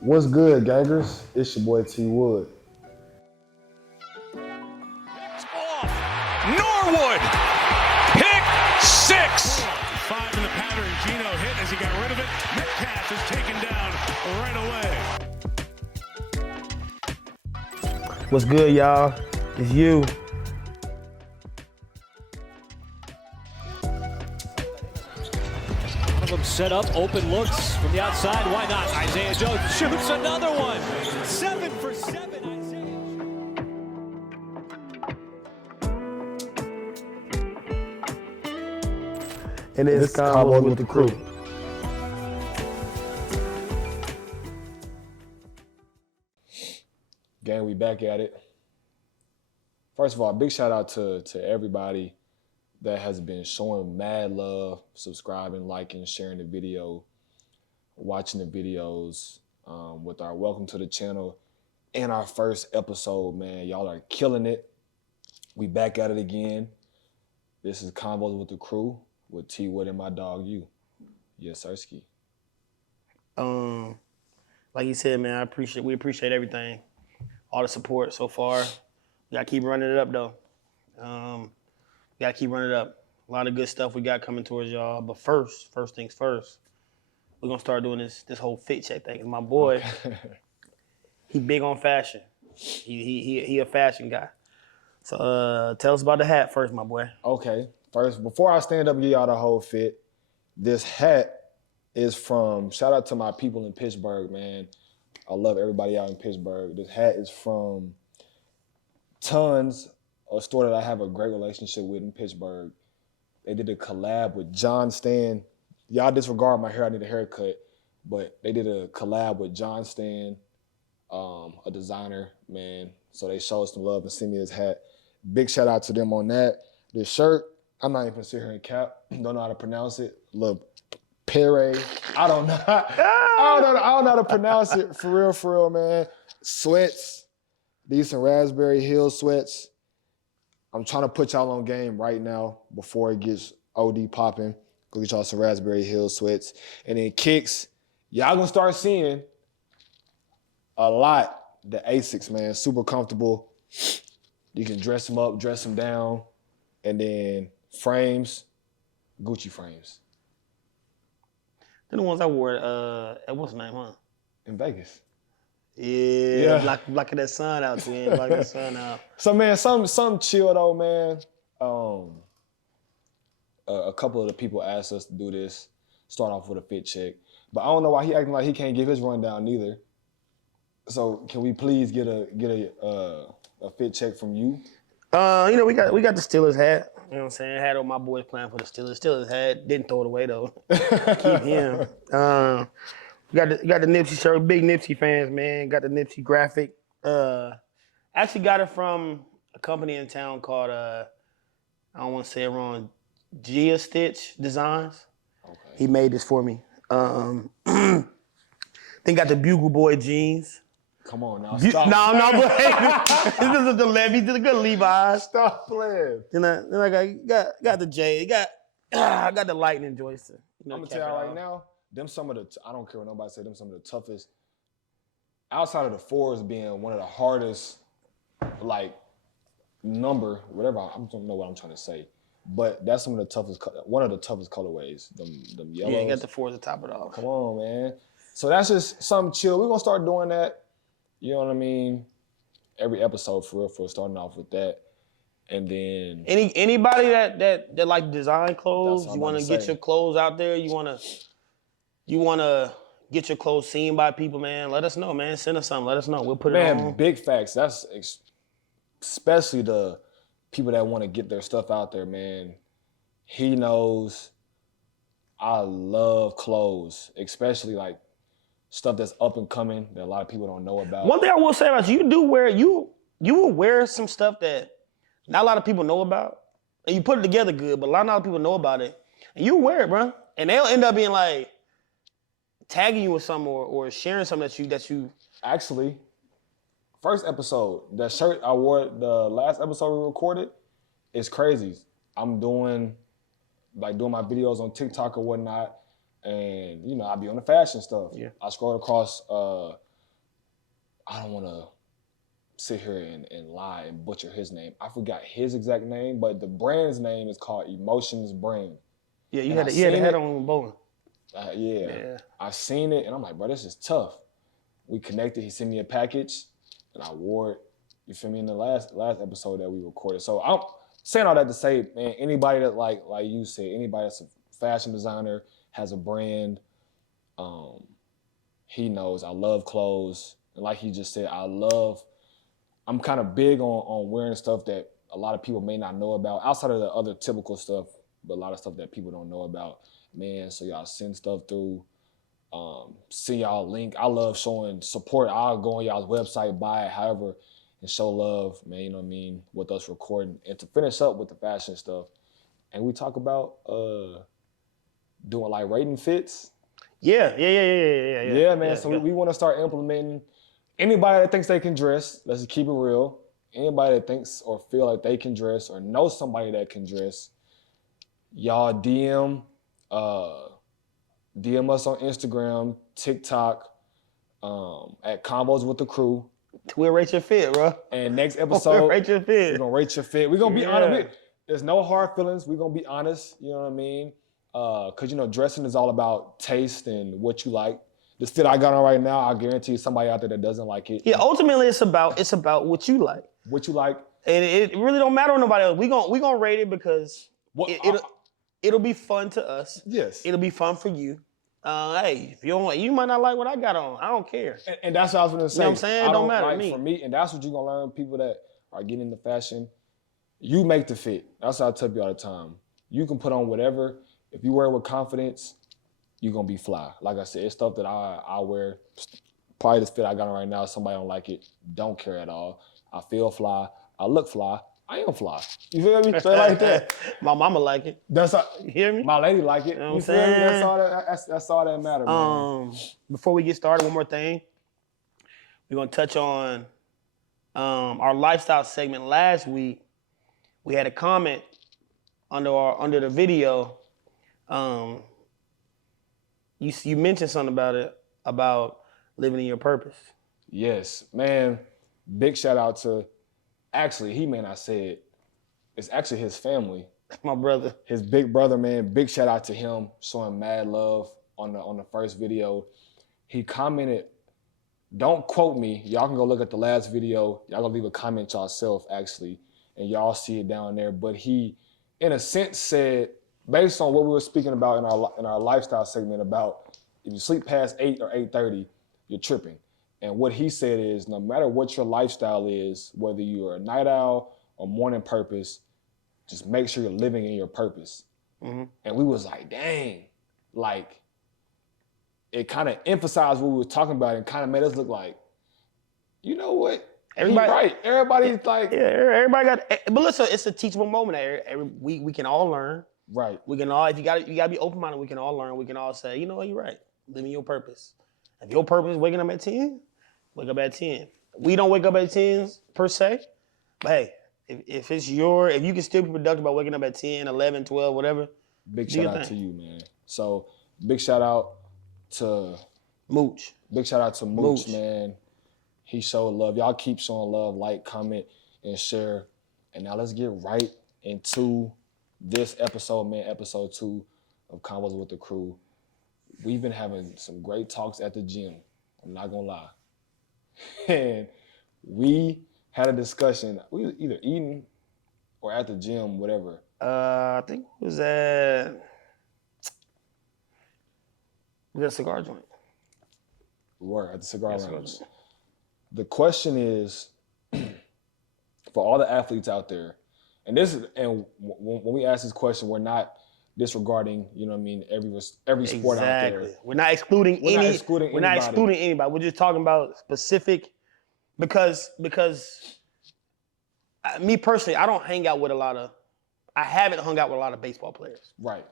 What's good, gangers? It's your boy T Wood. It's off. Norwood. Pick six. 5 in the pattern. Gino hit as he got rid of it. Metcalf is taken down right away. What's good, y'all? It's you. One of them set up, open looks from the outside. Why not? Isaiah Jones shoots another one. 7 for 7, Isaiah. And it's Convo with the crew. Gang, we back at it. First of all, big shout out to everybody that has been showing mad love, subscribing, liking, sharing the video, watching the videos with our welcome to the channel and our first episode, man. Y'all are killing it. We back at it again. This is Convos with the Crew with T Wood and my dog, you. Yes, Sirski. Like you said, man, we appreciate everything. All the support so far. We gotta keep running it up though. We gotta keep running it up. A lot of good stuff we got coming towards y'all. But first things first, we're gonna start doing this whole fit check thing. My boy, he big on fashion. He a fashion guy. So tell us about the hat first, my boy. Okay. First, before I stand up and give y'all the whole fit, this hat is from, shout out to my people in Pittsburgh, man. I love everybody out in Pittsburgh. This hat is from Tons, a store that I have a great relationship with in Pittsburgh. They did a collab with John Stan. Y'all disregard my hair, I need a haircut. But they did a collab with John Stan, a designer, man. So they showed some love and sent me this hat. Big shout out to them on that. This shirt, I'm not even gonna sit here and cap. Don't know how to pronounce it. Look, Pere. I don't know. I don't know how to pronounce it. For real, man. Sweats. These some Raspberry Hill sweats. I'm trying to put y'all on game right now before it gets OD popping. Go get y'all some Raspberry Hill sweats. And then kicks. Y'all gonna start seeing a lot. The Asics, man. Super comfortable. You can dress them up, dress them down. And then frames, Gucci frames. They're the ones I wore at what's the name, huh? In Vegas. Yeah. Blocking that sun out, man. Blocking that sun out. So, man, some chill, though, man. A couple of the people asked us to do this, start off with a fit check. But I don't know why he acting like he can't give his rundown neither. So, can we please get a fit check from you? We got the Steelers hat. You know what I'm saying? Had on my boys playing for the Steelers. Steelers hat. Didn't throw it away though. Keep him. We got the Nipsey shirt. Big Nipsey fans, man. Got the Nipsey graphic. Actually got it from a company in town called I don't want to say it wrong. Gia Stitch Designs. Okay. He made this for me. Then got the Bugle Boy jeans. Come on now, stop. No, this is the Levi's, the good Levi's. Stop playing. Then I got the J. I got the Lightning joints. I'm gonna tell y'all right now, them some of the, I don't care what nobody say, them some of the toughest, outside of the fours being one of the hardest, like, number, whatever, I don't know what I'm trying to say. But that's some of the toughest, one of the toughest colorways, them yellows. Yeah, you got the fours to top it off. Come on, man. So that's just something chill. We're gonna start doing that. You know what I mean? Every episode for starting off with that. And then anybody that like design clothes, you want to get say. your clothes out there, you want to get your clothes seen by people, man. Let us know, man. Send us something. Let us know. We'll put it on. Man, big facts. That's especially the people that want to get their stuff out there, man. He knows I love clothes, especially like stuff that's up and coming that a lot of people don't know about. One thing I will say about you do wear, you will wear some stuff that not a lot of people know about. And you put it together good, but a lot of people know about it. And you wear it, bro. And they'll end up being like tagging you with something or sharing something that you Actually, first episode, that shirt I wore the last episode we recorded, is crazy. I'm doing my videos on TikTok or whatnot. And, I be on the fashion stuff. Yeah. I scrolled across I don't want to sit here and lie and butcher his name. I forgot his exact name, but the brand's name is called Emotions Brand. Yeah, you had a hat on bowling. Yeah. I seen it, and I'm like, bro, this is tough. We connected. He sent me a package, and I wore it. You feel me? In the last episode that we recorded. So I'm saying all that to say, man, anybody that like you said, anybody that's a fashion designer, has a brand, he knows I love clothes. And like he just said, I'm kind of big on wearing stuff that a lot of people may not know about, outside of the other typical stuff, but a lot of stuff that people don't know about. Man, so y'all send stuff through. Send y'all a link. I love showing support. I'll go on y'all's website, buy it, however, and show love, man, you know what I mean, with us recording. And to finish up with the fashion stuff, and we talk about doing like rating fits. Yeah, man. So we want to start implementing. Anybody that thinks they can dress, let's just keep it real. Anybody that thinks or feel like they can dress or know somebody that can dress, y'all DM us on Instagram, TikTok, at Combos with the Crew. We'll rate your fit, bro. And next episode, rate your fit. We're gonna rate your fit. We're gonna be honest. There's no hard feelings. We're gonna be honest. You know what I mean? Cause dressing is all about taste and what you like. This fit I got on right now, I guarantee you somebody out there that doesn't like it. Yeah, ultimately it's about what you like. What you like. And it really don't matter to nobody else. We gonna rate it because it'll be fun to us. Yes. It'll be fun for you. Hey, if you don't like, you might not like what I got on. I don't care. And that's what I was gonna say. You know what I'm saying? It don't matter to me. For me, and that's what you're gonna learn. People that are getting into fashion, you make the fit. That's what I tell you all the time. You can put on whatever. If you wear it with confidence, you're gonna be fly. Like I said, it's stuff that I wear. Probably this fit I got on right now, somebody don't like it. Don't care at all. I feel fly. I look fly. I am fly. You feel me? Straight like that. My mama like it. That's all. You hear me? My lady like it. You know what You I'm feel me? saying? That's all that matters, man. Before we get started, one more thing. We're gonna touch on our lifestyle segment. Last week, we had a comment under the video. You mentioned something about living in your purpose. Yes, man. Big shout out to. Actually, he may not say it. It's actually his family. My brother. His big brother, man. Big shout out to him, showing mad love on the first video. He commented, don't quote me. Y'all can go look at the last video. Y'all gonna leave a comment yourself, actually, and y'all see it down there. But he, in a sense, said, based on what we were speaking about in our lifestyle segment about if you sleep past 8 or 8:30, you're tripping. And what he said is, no matter what your lifestyle is, whether you're a night owl or morning purpose, just make sure you're living in your purpose. Mm-hmm. And we was like, dang, like it kind of emphasized what we were talking about and kind of made us look like, you know what? Everybody, right. Everybody's like, yeah, everybody got. But listen, it's a teachable moment. We can all learn. Right. We can all. If you gotta be open minded. We can all learn. We can all say, you know what, you're right. Living your purpose. If your purpose is waking up at 10, wake up at 10. We don't wake up at 10 per se, but hey, if you can still be productive by waking up at 10, 11, 12, whatever. Big shout out to you, man. So big shout out to Mooch. Big shout out to Mooch, man. He showed love. Y'all keep showing love, like, comment, and share. And now let's get right into this episode, man, episode 2 of Convos with the Crew. We've been having some great talks at the gym. I'm not gonna lie. And we had a discussion. We were either eating or at the gym, whatever. I think it was at a cigar joint. We were at the cigar lounge. The question is, for all the athletes out there, and when we ask this question, we're not disregarding, you know what I mean, every sport out there. We're not excluding anybody. We're just talking about specific because me personally, I haven't hung out with a lot of baseball players. Right.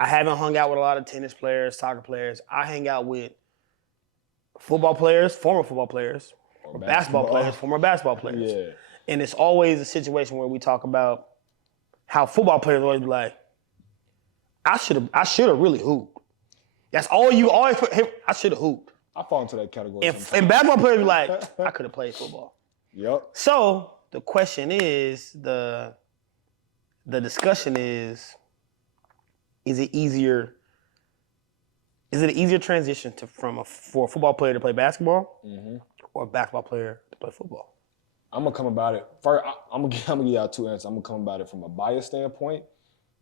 I haven't hung out with a lot of tennis players, soccer players. I hang out with football players, former football players, or basketball players, former basketball players. Yeah. And it's always a situation where we talk about how football players always be like, I should have really hooped. That's all you always put. I should have hooped. I fall into that category. And basketball players be like, I could have played football. Yep. So the question is, the discussion is it easier? Is it an easier transition for a football player to play basketball, or a basketball player to play football? I'm gonna come about it. First, I'm gonna give y'all two answers. I'm gonna come about it from a bias standpoint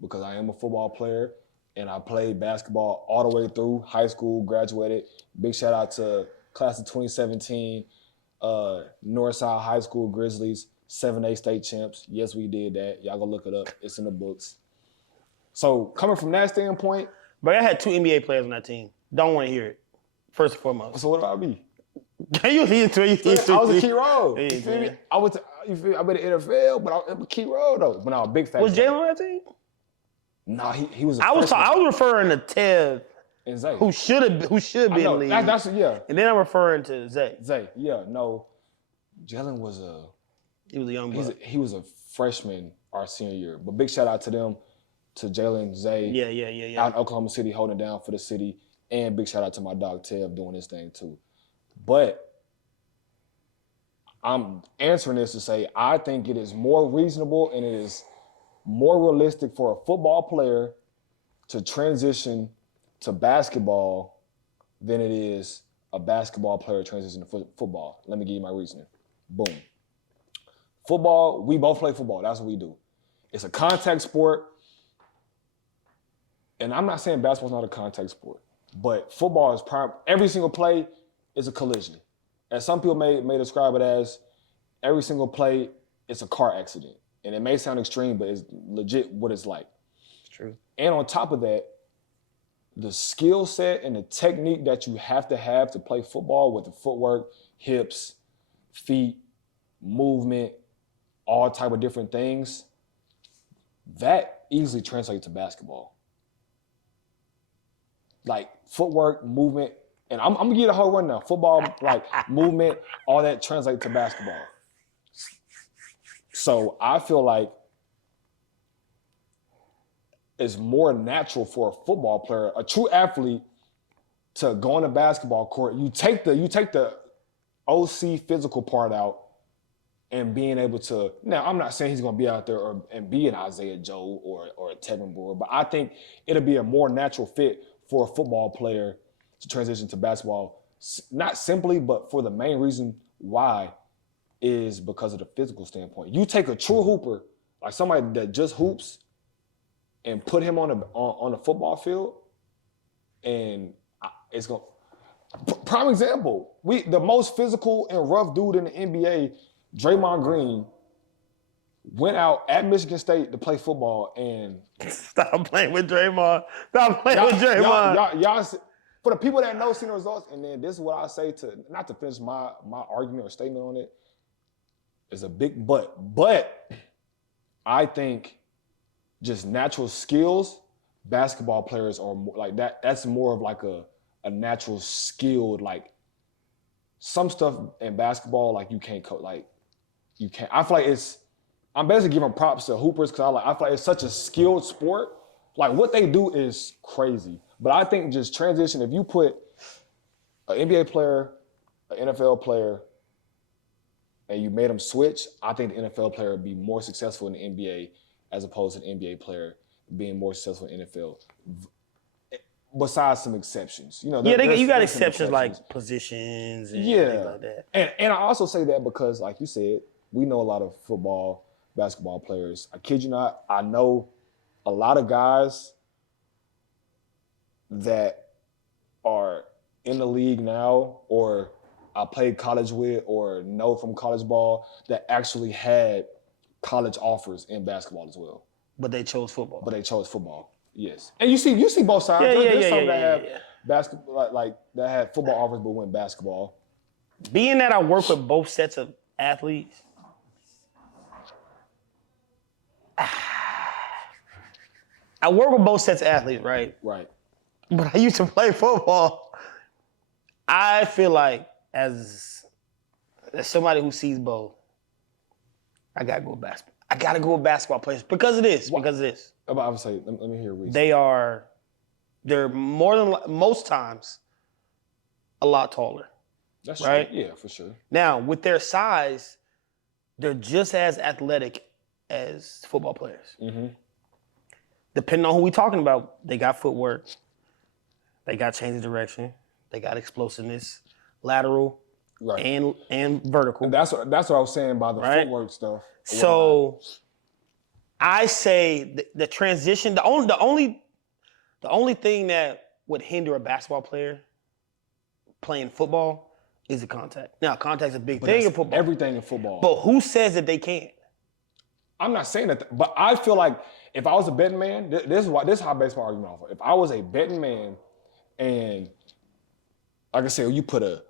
because I am a football player and I played basketball all the way through high school, graduated. Big shout out to class of 2017, Northside High School Grizzlies, 7A state champs. Yes, we did that. Y'all go look it up. It's in the books. So coming from that standpoint, But I had 2 NBA players on that team. Don't want to hear it. First and foremost. so what about me? you I was a key role. Yeah, You feel me? man. I went to I've been in the NFL, but I'm a key role though. But I was a big fat. Was Jalen on that team? Nah, he was. I was referring to Tev, and Zay. who should be in the league. That's yeah. And then I'm referring to Zay. Zay, yeah, no. Jalen was He was a young boy. he was a freshman our senior year. But big shout out to them, to Jalen, Zay. Yeah. Out in Oklahoma City, holding down for the city. And big shout out to my dog Tev doing his thing too. But I'm answering this to say I think it is more reasonable and it is more realistic for a football player to transition to basketball than it is a basketball player transition to football. Let me give you my reasoning. Boom. Football, we both play football. That's what we do. It's a contact sport. And I'm not saying basketball's not a contact sport, but football is every single play is a collision. And some people may describe it as every single play is a car accident. And it may sound extreme, but it's legit what it's like. It's true. And on top of that, the skill set and the technique that you have to play football with the footwork, hips, feet, movement, all type of different things, that easily translates to basketball. Like footwork, movement, and I'm gonna give you the whole rundown. Football, like movement, all that translates to basketball. So I feel like it's more natural for a football player, a true athlete, to go on a basketball court. You take the OC physical part out and being able to. Now, I'm not saying he's going to be out there and be an Isaiah Joe or a Tevin Brewer, but I think it'll be a more natural fit for a football player to transition to basketball. Not simply, but for the main reason why is because of the physical standpoint. You take a true hooper, like somebody that just hoops, and put him on a football field, and it's going. Prime example, the most physical and rough dude in the NBA, Draymond Green, went out at Michigan State to play football, and Stop playing with Draymond. Stop playing with Draymond. Y'all, for the people that know, seen the results, and then this is what I say to, not to finish my argument or statement on it, is a big but. But I think just natural skills, basketball players are more like that. That's more of like a natural skilled, like some stuff in basketball, like you can't coach, like you can't. I feel like I'm basically giving props to hoopers because I feel like it's such a skilled sport. Like what they do is crazy. But I think just transition, if you put an NBA player, an NFL player, and you made them switch, I think the NFL player would be more successful in the NBA as opposed to an NBA player being more successful in the NFL. Besides some exceptions. You know, you got exceptions like positions and things like that. And I also say that because, like you said, we know a lot of football, basketball players. I kid you not, I know a lot of guys that are in the league now or I played college with or know from college ball that actually had college offers in basketball as well. But they chose football. Yes. And you see both sides. There's some that have yeah. basketball like that had football offers but went basketball. Being that I work with both sets of athletes, I work with both sets of athletes, right? Right. But I used to play football. I feel like as somebody who sees both, I gotta go with basketball. I gotta go with basketball players because of this. Because of this. I would say, let me hear a reason. They're more than most times a lot taller. That's right? true. Yeah, for sure. Now, with their size, they're just as athletic as football players. Mm-hmm. Depending on who we're talking about, they got footwork, they got change of direction, they got explosiveness, lateral Right. and vertical. And that's what I was saying by the Right. footwork stuff. So I say the transition, the only thing that would hinder a basketball player playing football is the contact. Now, contact's a big thing in football. Everything in football. But who says that they can't? I'm not saying that, but I feel like if I was a betting man, this is how baseball argument off. If I was a betting man, and like I said, you put a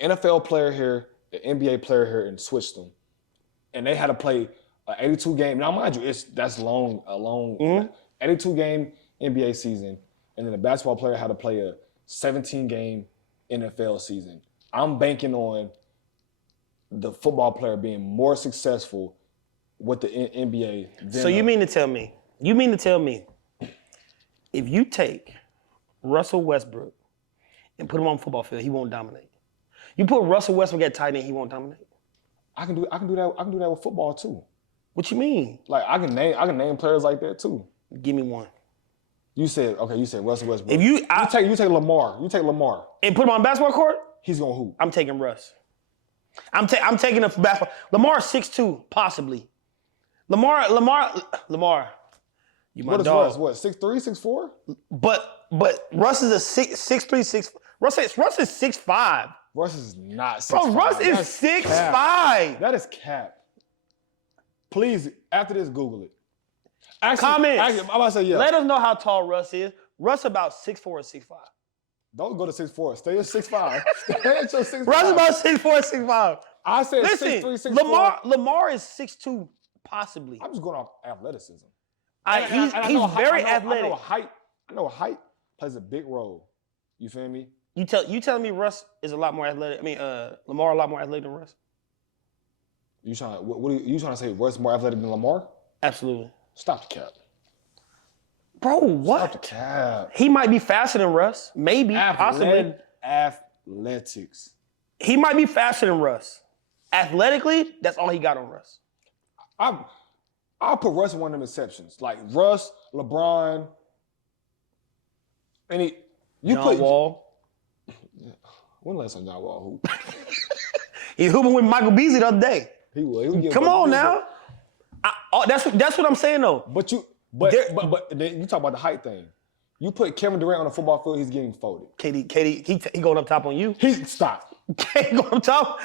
NFL player here, an NBA player here, and switched them, and they had to play an 82 game. Now, mind you, that's long, 82 game NBA season, and then a basketball player had to play a 17 game NFL season. I'm banking on the football player being more successful with the NBA than So you mean to tell me, if you take Russell Westbrook and put him on the football field, he won't dominate. You put Russell Westbrook at tight end, he won't dominate. I can do that with football too. What you mean? Like I can name players like that too. Give me one. You said Russell Westbrook. If you take Lamar. You take Lamar. And put him on a basketball court, He's gonna hoop. I'm taking Russ. I'm taking a basketball. Lamar 6'2", possibly. Lamar, you my What is dog. Russ? What, 6'3", 6'4"? But Russ is a 6'3", 6. Russ is 6'5". Russ is not 6'5". Bro, Russ is 6'5". That is cap. Please, after this, Google it. Actually, Comments. I'm about to say yeah. Let us know how tall Russ is. Russ about 6'4" or 6'5". Don't go to 6'4". Stay at 6'5". Stay at your 6'5". Russ about 6'4", 6'5". I said Listen, 6'3", 6'4". Lamar is 6'2", possibly. I'm just going off athleticism. He's very athletic. I know height plays a big role. You feel me? You telling me Russ is a lot more athletic? I mean, Lamar a lot more athletic than Russ? You trying to say Russ more athletic than Lamar? Absolutely. Stop the cap. Bro, what? Stop the cap. He might be faster than Russ. Maybe, possibly. Athletics. He might be faster than Russ. Athletically, that's all he got on Russ. I'll put Russ in one of them exceptions. Like Russ, LeBron, John Wall. When last time John Wall hooped? He's hooping with Michael Beasley the other day. He was. Come on now. That's what I'm saying though. But then you talk about the height thing. You put Kevin Durant on the football field, he's getting folded. KD, he going up top on you. Stop. KD going up top.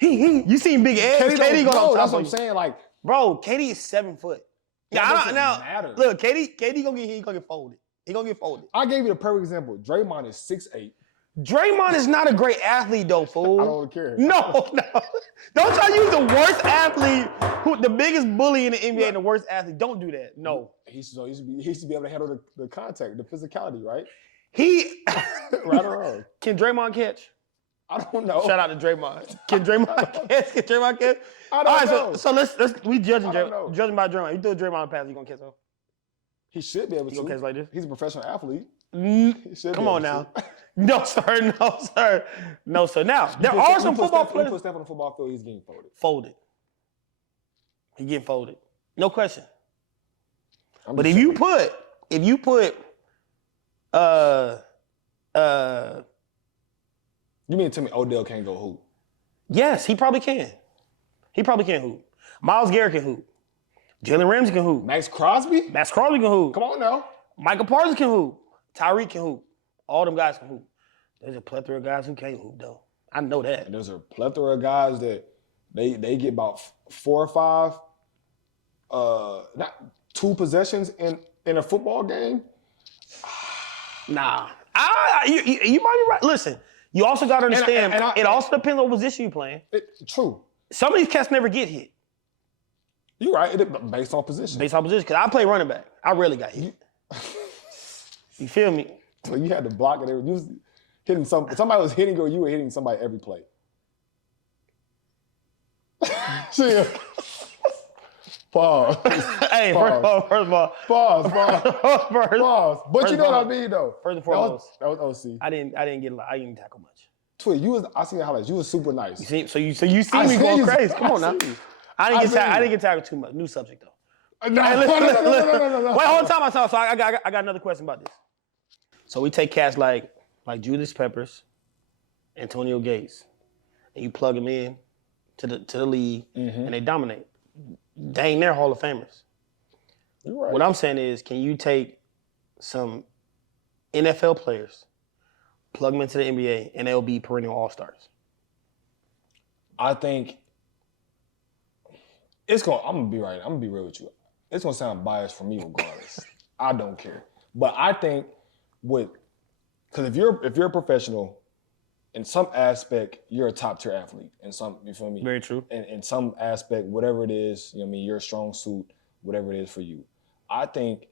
You seen big Ed? KD going up top. That's what I'm saying. Like, bro, KD is 7 foot. That doesn't matter. Look, KD gonna get folded. He gonna get folded. I gave you the perfect example. Draymond is 6'8". Draymond is not a great athlete though, fool. I don't care. No. Don't try to use the worst athlete, the biggest bully in the NBA and the worst athlete. Don't do that. No. He should be able to handle the contact, the physicality, right? Right or wrong? Can Draymond catch? I don't know. Shout out to Draymond. Can Draymond catch? Can Draymond catch? I don't know. So let's we judging judging by Draymond. You throw Draymond a pass, you gonna catch him? He should be able to. He gonna catch like this? He's a professional athlete. Come on now. No, sir. No, sir. Now, there are some football players. He put Steph on the football field, he's getting folded. Folded. He getting folded. No question. But if you put you mean to tell me Odell can't go hoop? yes, he probably can. He probably can hoop. Myles Garrett can hoop. Jalen Ramsey can hoop. Max Crosby? Max Crosby can hoop. Come on now. Michael Parsons can hoop. Tyreek can hoop. All them guys can hoop. There's a plethora of guys who can't hoop, though. I know that. And there's a plethora of guys that they get about 4 or 5, not 2 possessions in a football game. Nah. You might be right. Listen, you also got to understand, it also depends on what position you're playing. True. Some of these cats never get hit. You're right. Based on position. Based on position. Because I play running back. I rarely got hit. You feel me? So you had to block it. You was hitting somebody was hitting you, or you were hitting somebody every play. See? Pause. Hey, Pause. first of all. Pause. But First you know what I mean, though. First and foremost. That was OC. I didn't tackle much. Tweet, I seen the highlights. You was super nice. So you see me going crazy. Come on now. I didn't get tackled too much. New subject though. No. Wait, hold on, time. So I got another question about this. So we take cats like Julius Peppers, Antonio Gates, and you plug them in to the league, and they dominate. Dang, they're Hall of Famers. You're right. What I'm saying is, can you take some NFL players, plug them into the NBA, and they'll be perennial all-stars? I think I'm gonna be right. I'm gonna be real with you. It's gonna sound biased for me regardless. I don't care. But I think because if you're a professional, in some aspect, you're a top tier athlete. In some, you feel me? Very true. In some aspect, whatever it is, you know what I mean, you're a strong suit, whatever it is for you. I think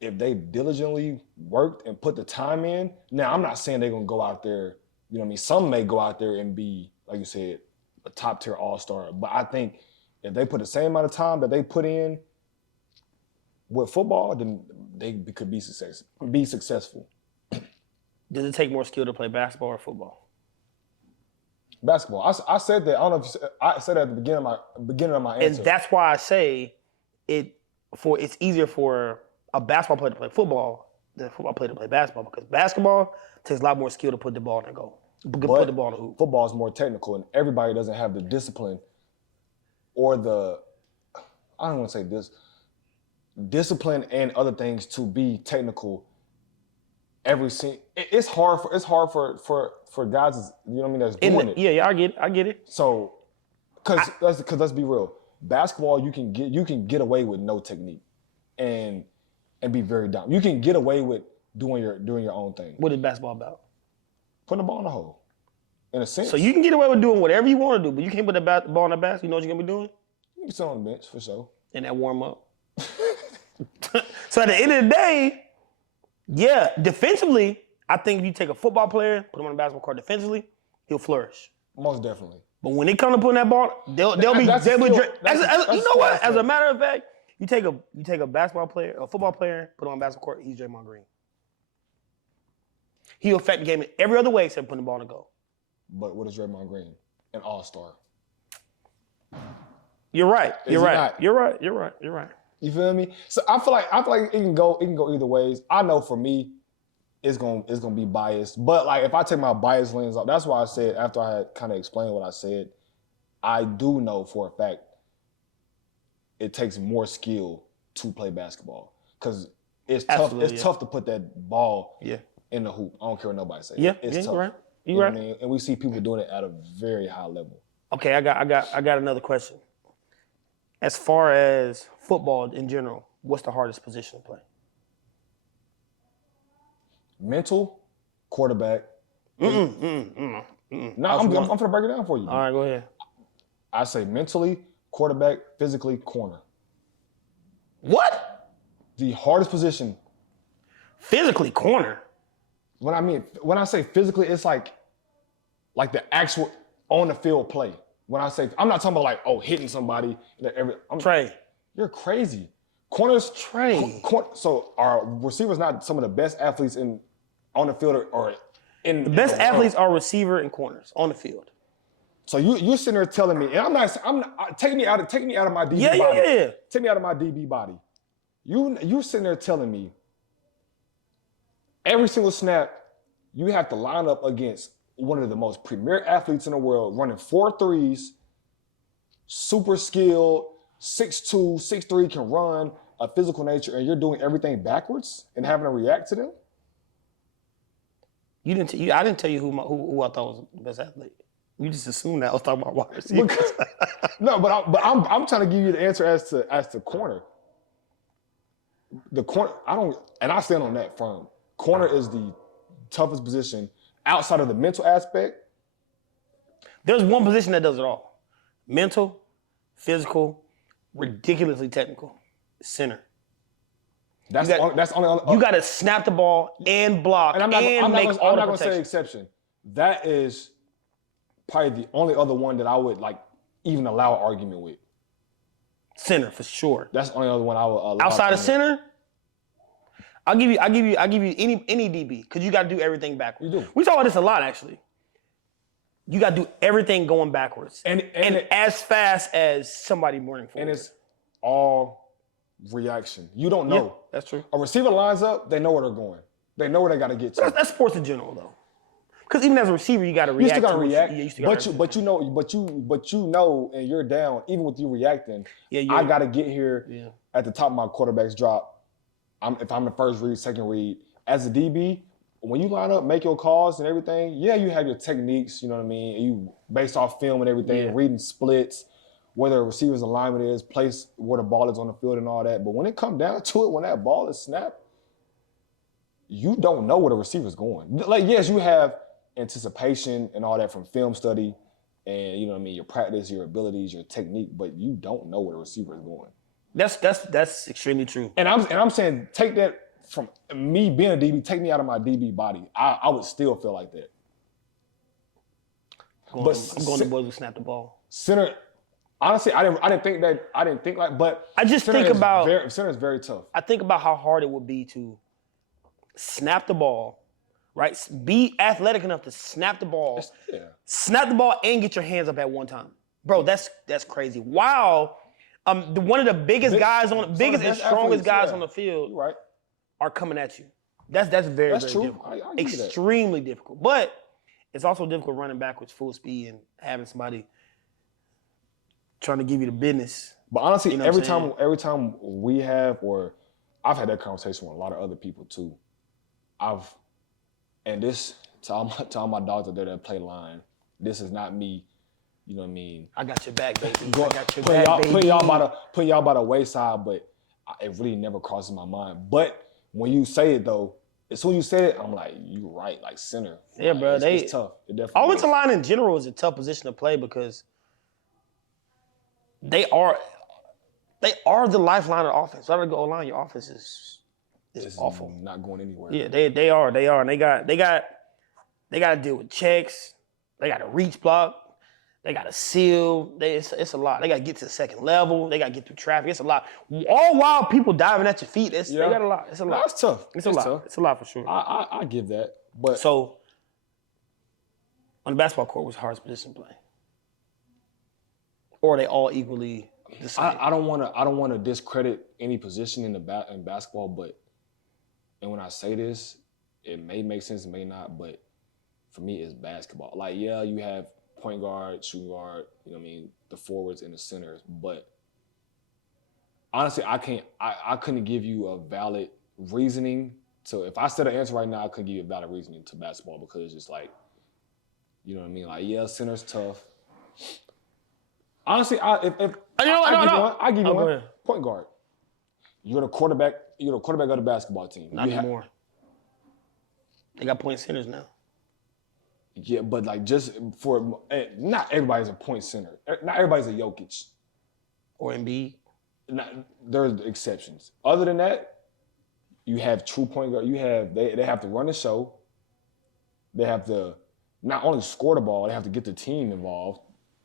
if they diligently worked and put the time in, now I'm not saying they're gonna go out there, you know what I mean? Some may go out there and be, like you said, a top tier all-star. But I think if they put the same amount of time that they put in with football, then they could be successful. Does it take more skill to play basketball or football? Basketball. I said that. I don't know if I said that at the beginning of my answer. And that's why I say it's easier for a basketball player to play football than a football player to play basketball, because basketball takes a lot more skill to put the ball in the goal. Put the ball in the hoop. Football is more technical, and everybody doesn't have the discipline or I don't want to say this, discipline and other things to be technical. It's hard for guys, you know what I mean, that's doing it. Yeah, I get it. So, because let's be real, basketball you can get away with no technique, and be very dumb. You can get away with doing your own thing. What is basketball about? Putting the ball in the hole, in a sense. So you can get away with doing whatever you want to do, but you can't put the ball in the basket. You know what you're gonna be doing? You can sit on the bench for sure. And that warm up. So at the end of the day, yeah, defensively, I think if you take a football player, put him on the basketball court defensively, he'll flourish. Most definitely. But when it comes to putting that ball, they'll be. You know what? As a matter of fact, you take a basketball player, a football player, put him on the basketball court. He's Draymond Green. He'll affect the game in every other way except putting the ball in the goal. But what is Draymond Green? An all-star. You're right. You're right. Not? You're right. You feel me? So I feel like it can go either ways. I know for me, it's gonna be biased. But like if I take my bias lens off, that's why I said after I had kind of explained what I said, I do know for a fact it takes more skill to play basketball. Because it's tough. It's tough to put that ball in the hoop. I don't care what nobody says. It's tough. You're right. You know what I mean? And we see people doing it at a very high level. Okay, I got another question. As far as football in general, what's the hardest position to play? Mental, quarterback. No, I'm gonna break it down for you. All right, go ahead. I say mentally, quarterback, physically, corner. What? The hardest position. Physically, corner. When I say physically, it's like the actual on the field play. When I say, I'm not talking about hitting somebody. Trey. You're crazy. Corners. Trey. So our receivers not some of the best athletes on the field or in the best athletes are receiver and corners on the field. So you're sitting there telling me, and I'm not take me out of my DB body. Yeah. Take me out of my DB body. You sitting there telling me every single snap you have to line up against one of the most premier athletes in the world, running 4 threes, super skilled, 6'2", 6'3", can run, a physical nature, and you're doing everything backwards and having to react to them? I didn't tell you who I thought was the best athlete. You just assumed that I was talking about wide receivers. No, but I'm trying to give you the answer as to corner. The corner, I stand on that firm. Corner is the toughest position outside of the mental aspect. There's one position that does it all. Mental, physical, ridiculously technical. Center. That's only. You got to snap the ball and block and make all the protection. I'm not going to say exception. That is probably the only other one that I would even allow an argument with. Center for sure. That's the only other one I would allow. Outside of center, I'll give you any DB because you got to do everything backwards. You do. We talk about this a lot actually. You got to do everything going backwards. And as fast as somebody running forward. And it's all reaction. You don't know. Yeah, that's true. A receiver lines up, they know where they're going. They know where they got to get to. That's sports in general, though. Because even as a receiver, you got to react. You still got to react. But you know, and you're down. Even with you reacting, I got to get here at the top of my quarterback's drop. If I'm the first read, second read, as a DB, when you line up, make your calls and everything. Yeah, you have your techniques. You know what I mean. You based off film and everything, reading splits, whether a receiver's alignment is, place where the ball is on the field and all that. But when it comes down to it, when that ball is snapped, you don't know where the receiver's going. Like, yes, you have anticipation and all that from film study and, you know what I mean, your practice, your abilities, your technique, but you don't know where the receiver is going. That's extremely true. And I'm saying, take that from me being a DB, take me out of my DB body. I would still feel like that. I'm going to boys who snap the ball. Center, honestly, I didn't think like, but I just think about center is very tough. I think about how hard it would be to snap the ball, right? Be athletic enough to snap the ball, snap the ball, and get your hands up at one time, bro. That's crazy. Wow, one of the biggest guys on the biggest and strongest guys on the field, right, are coming at you. That's very true. difficult. I Extremely difficult, but it's also difficult running backwards full speed and having somebody trying to give you the business. But honestly, you know every time we have, or I've had that conversation with a lot of other people too. And this to all my dogs out there that play line, this is not me. You know what I mean? I got your back, baby. I got your back, baby. Put y'all by the wayside, but it really never crosses my mind. But when you say it though, as soon as you say it, I'm like, you right, like center. Yeah, like, bro. It's tough. It definitely offensive line in general is a tough position to play because they are the lifeline of the offense. Without a good O-line, your offense is awful. Not going anywhere. Yeah, they are, and they got to deal with checks. They got to reach block. They got to seal. It's a lot. They got to get to the second level. They got to get through traffic. It's a lot. All while people diving at your feet. They got a lot. It's a lot. That's tough. It's a lot. Tough. It's a lot for sure. I give that. But so on the basketball court, what's the hardest position to play? Or are they all equally the same? I don't want to discredit any position in basketball, but and when I say this, it may make sense, it may not, but for me, it's basketball. Like, yeah, you have point guard, shooting guard, you know what I mean, the forwards and the centers, but honestly, I couldn't give you a valid reasoning to, if I said an answer right now, I couldn't give you a valid reasoning to basketball because it's just like, you know what I mean? Like, yeah, center's tough. Honestly, I give you one. Point guard. You're the quarterback of the basketball team. Not anymore. They got point centers now. Yeah, but like just for not everybody's a point center. Not everybody's a Jokic or Embiid. There's exceptions. Other than that, you have true point guard. You have they have to run the show. They have to not only score the ball, they have to get the team involved.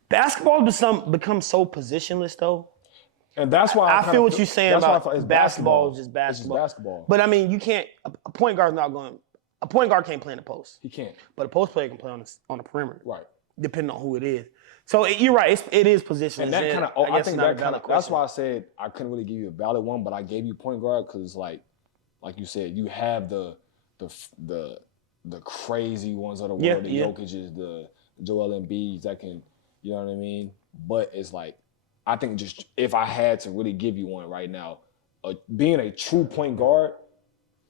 Basketball has become so positionless though. And that's why I feel what you're saying about basketball is just basketball. It's just basketball. But I mean, you can't. A point guard's not going. A point guard can't play in the post. He can't. But a post player can play on the perimeter. Right. Depending on who it is. So you're right. It is positionless. And that kind of. I think that kind of. That's why I said I couldn't really give you a valid one, but I gave you point guard because like you said, you have the crazy ones of the world, the Jokic's, the Joel Embiid's that can, you know what I mean. But it's like, I think just if I had to really give you one right now, being a true point guard,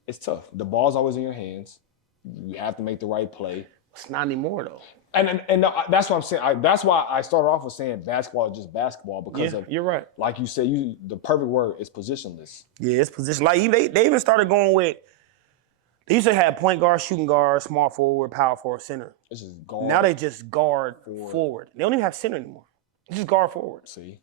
it's tough. The ball's always in your hands. You have to make the right play. It's not anymore though. And that's what I'm saying. That's why I started off with saying basketball is just basketball because of, you're right. Like you said, the perfect word is positionless. Yeah, it's position. Like they even started going with. They used to have point guard, shooting guard, small forward, power forward, center. It's just guard. Now they just guard forward. They don't even have center anymore. It's just guard forward. See,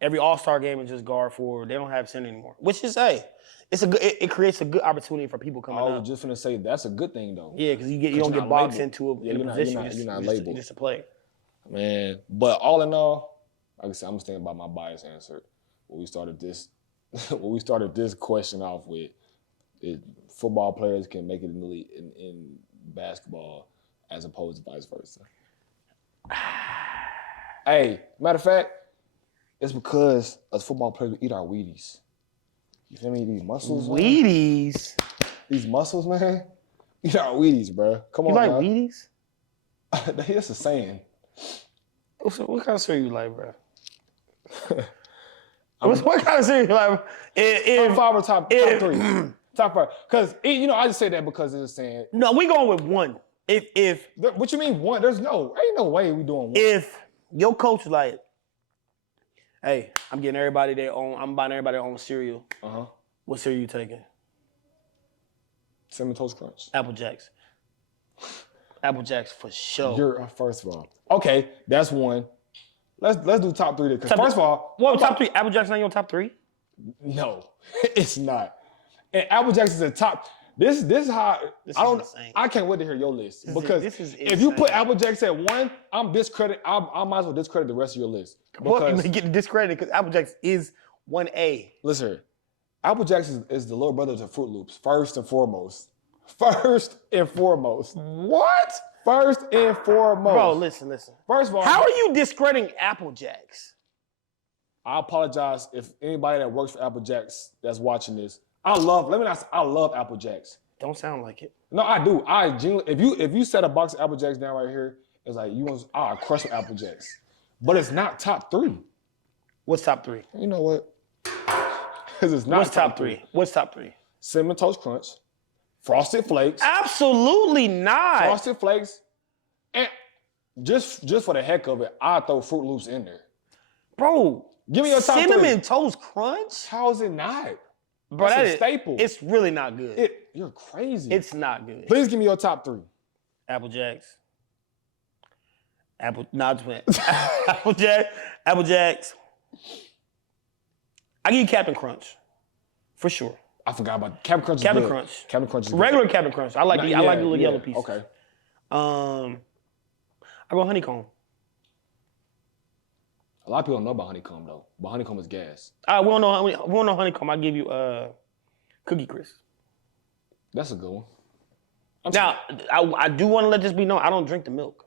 every All-Star game is just guard forward. They don't have center anymore, which is it creates a good opportunity for people coming up. I was just gonna say that's a good thing though. Yeah, because you don't get boxed into a position. You're not labeled. You're just a player. Man, but all in all, like I said, I'm standing by my biased answer. When we started this question off with, football players can make it in the league in basketball as opposed to vice versa. Hey, matter of fact, it's because us football players we eat our Wheaties. You feel me? These muscles, man. Wheaties. These muscles, man. Eat our Wheaties, bro. Come You on, like now. Wheaties? That's a saying. What kind of cereal you like, bro? What kind of cereal you like? Top 5 or top 3? Top 5. Because, I just say that because it's a saying. No, we going with one. What you mean one? Ain't no way we doing one. If your coach is like, hey, I'm buying everybody their own cereal. Uh-huh. What cereal you taking? Cinnamon Toast Crunch. Apple Jacks. Apple Jacks for sure. First of all. Okay, that's one. Let's do top 3 because first of all. What, top 3? Apple Jacks not your top 3? No, it's not. And Apple Jacks is a top. This is how insane. I can't wait to hear your list because this is if you put Apple Jacks at 1, I might as well discredit the rest of your list. Because you get discredited because Apple Jacks is 1A. Listen here, Apple Jacks is the little brother to Fruit Loops. First and foremost. What? First and foremost. Bro, listen. First of all, how are you discrediting Apple Jacks? I apologize if anybody that works for Apple Jacks that's watching this. I love Apple Jacks. Don't sound like it. No, I do. I genuinely, if you set a box of Apple Jacks down right here, it's like I'll crush with Apple Jacks. But it's not top 3. What's top 3? You know what? Because it's not. What's top 3? What's top 3? Cinnamon Toast Crunch, Frosted Flakes. Absolutely not. Frosted Flakes, and just for the heck of it, I'll throw Fruit Loops in there. Bro, give me your top 3. Cinnamon Toast Crunch? How is it not? Bro, that's a staple. It's really not good. You're crazy. It's not good. Please give me your top 3. Apple Jacks. Apple Jacks. I give you Captain Crunch. For sure. I forgot about Captain Crunch. Captain is Crunch. good. Captain Crunch is good. Regular Captain Crunch. I like the little yellow pieces. Okay. I go honeycomb. A lot of people don't know about honeycomb though, but honeycomb is gas. We don't know honeycomb. I give you Cookie Crisp. That's a good one. Now, I do want to let this be known. I don't drink the milk.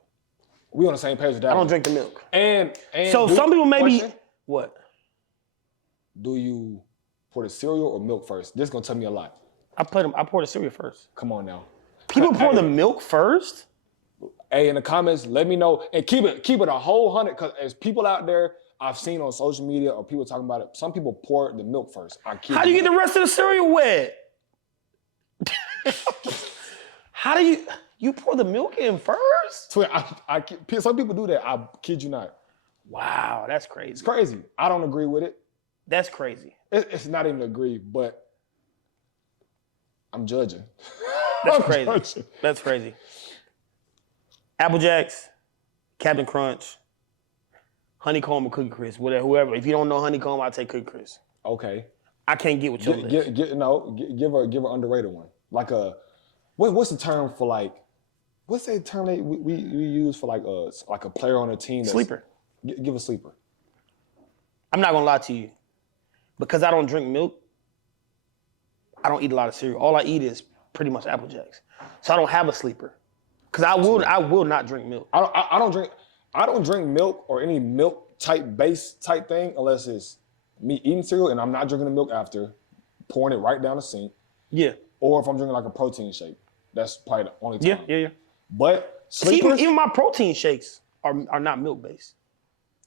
We on the same page with that. I don't drink the milk. And so some people maybe question, what? Do you pour the cereal or milk first? This is gonna tell me a lot. I pour the cereal first. Come on now. People pour the milk first? Hey, in the comments, let me know and keep it a whole 100 because there's people out there I've seen on social media or people talking about it. Some people pour the milk first. How do you get the rest of the cereal wet? How do you pour the milk in first? Some people do that. I kid you not. Wow, that's crazy. It's crazy. I don't agree with it. That's crazy. It's not even agree, but I'm judging. That's crazy. That's crazy. Apple Jacks, Captain Crunch, honeycomb or Cookie Crisp, whoever. If you don't know honeycomb, I'll take Cookie Crisp. Okay. I can't get with your list. Give her underrated one. Like what's the term for like? What's that term that we use for like a player on a team? Sleeper. Give a sleeper. I'm not gonna lie to you, because I don't drink milk. I don't eat a lot of cereal. All I eat is pretty much Apple Jacks. So I don't have a sleeper. Because I will not drink milk. I don't drink milk or any milk type thing unless it's me eating cereal and I'm not drinking the milk after, pouring it right down the sink. Yeah. Or if I'm drinking like a protein shake. That's probably the only time. Yeah. But sleepers, even my protein shakes are not milk based.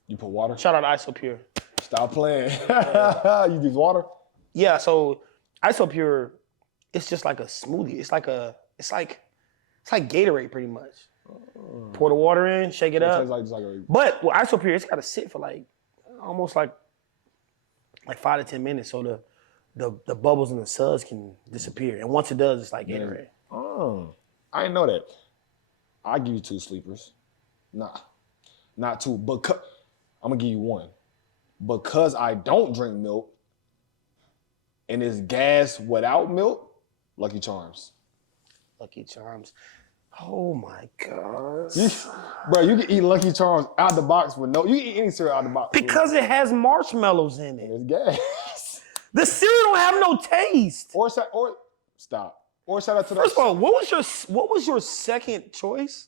You put water? Shout out to IsoPure. Stop playing. You use water? Yeah, so IsoPure, it's just like a smoothie. It's like Gatorade pretty much. Pour the water in, shake it up. But with IsoPure, it's got to sit for almost like 5 to 10 minutes so the bubbles and the suds can disappear. And once it does, it's like Gatorade. Oh, I didn't know that. I give you 2 sleepers. Nah, not 2. Because I'm gonna give you 1. Because I don't drink milk and it's gas without milk, Lucky Charms. Lucky Charms. Oh my God. Bro, you can eat Lucky Charms out the box with you can eat any cereal out the box. Because it has marshmallows in it. It's gas. The cereal don't have no taste. Or stop. Or shout out to First of all, what was your second choice?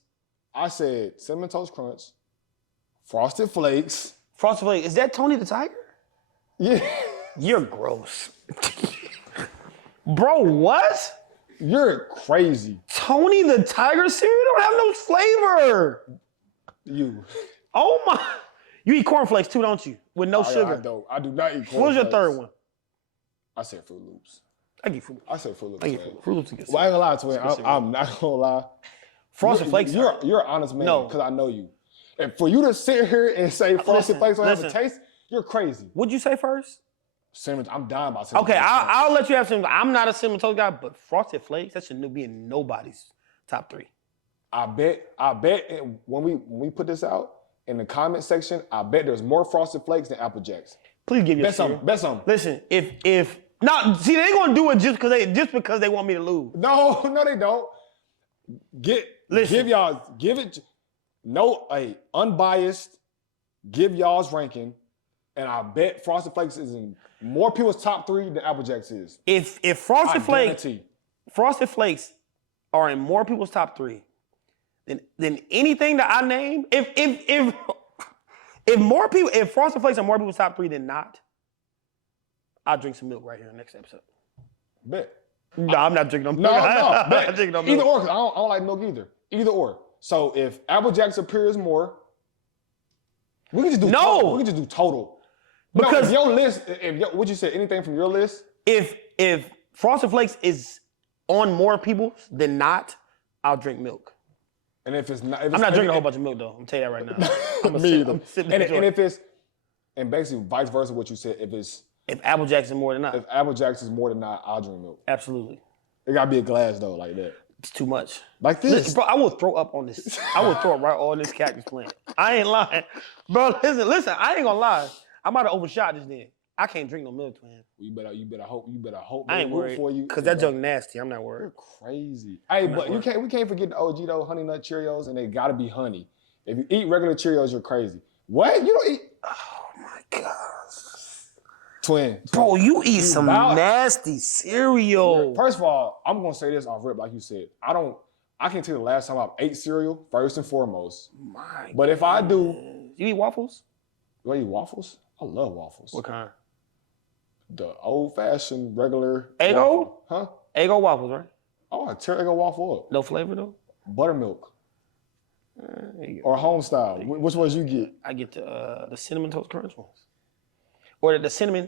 I said Cinnamon Toast Crunch, Frosted Flakes. Frosted Flakes. Is that Tony the Tiger? Yeah. You're gross. Bro, what? You're crazy. Tony the Tiger cereal don't have no flavor. You. Oh my. You eat cornflakes too, don't you? With no sugar. I don't. I do not eat cornflakes. What was your third one? I said Fruit Loops. I get Fruit Loops. I said Fruit Loops. I get Fruit Loops. Well, I ain't gonna lie to you. I'm not gonna lie. Frosted Flakes. You're an honest man. No. Because I know you. And for you to sit here and say Frosted Flakes don't have a listen. taste, you're crazy. What'd you say first? Cinnamon. I'm dying about cinnamon. Okay, Toast Crunch. I'll let you have cinnamon. I'm not a cinnamon toast guy, but Frosted Flakes, that should be in nobody's top 3. I bet when we put this out in the comment section, I bet there's more Frosted Flakes than Apple Jacks. Please give your cereal. Bet some. Listen, if not, see, they ain't gonna do it just because they want me to lose. No, they don't. Give it. No, unbiased. Give y'all's ranking, and I bet Frosted Flakes is in more people's top 3 than Apple Jacks is. If Frosted Flakes are in more people's top 3 than anything that I name, if Frosted Flakes are more people's top 3 than not, I'll drink some milk right here in the next episode. Bet. No, I'm not drinking no milk. No, I'm bet. not drinking no milk. Either or, 'cause I don't like milk either. Either or. So if Apple Jacks appears more, we can just do total. We can just do total. Because if your list, would you say anything from your list? If Frosted Flakes is on more people's than not, I'll drink milk. And if it's not, I'm not drinking a whole bunch of milk though. I'm telling you that right now. Me either. And if it's, and basically vice versa, what you said, if Apple Jacks is more than not, if Apple Jacks is more than not, I'll drink milk. absolutely. It gotta be a glass though, like that. It's too much. Like this. Listen, bro, I will throw up on this. I will throw up right on this cactus plant. I ain't lying. Bro, listen, I ain't gonna lie. I might have overshot this then. I can't drink no milk, man. You better hope. I ain't worried for you. because that junk nasty. I'm not worried. You're crazy. Hey, but we can't forget the OG though, Honey Nut Cheerios, and they gotta be honey. If you eat regular Cheerios, you're crazy. What? You don't eat? Oh my God. Twin. Bro, you eat some nasty cereal. First of all, I'm gonna say this off rip, like you said. I can't tell you the last time I've ate cereal, first and foremost. But if I do, you eat waffles? Do I eat waffles? I love waffles. What kind? The old-fashioned, regular. Eggo? Waffle. Huh? Eggo waffles, right? Oh, I tear Eggo waffle up. No flavor though? Buttermilk. Or home style. Which ones you get? I get the cinnamon toast crunch ones. Or the cinnamon.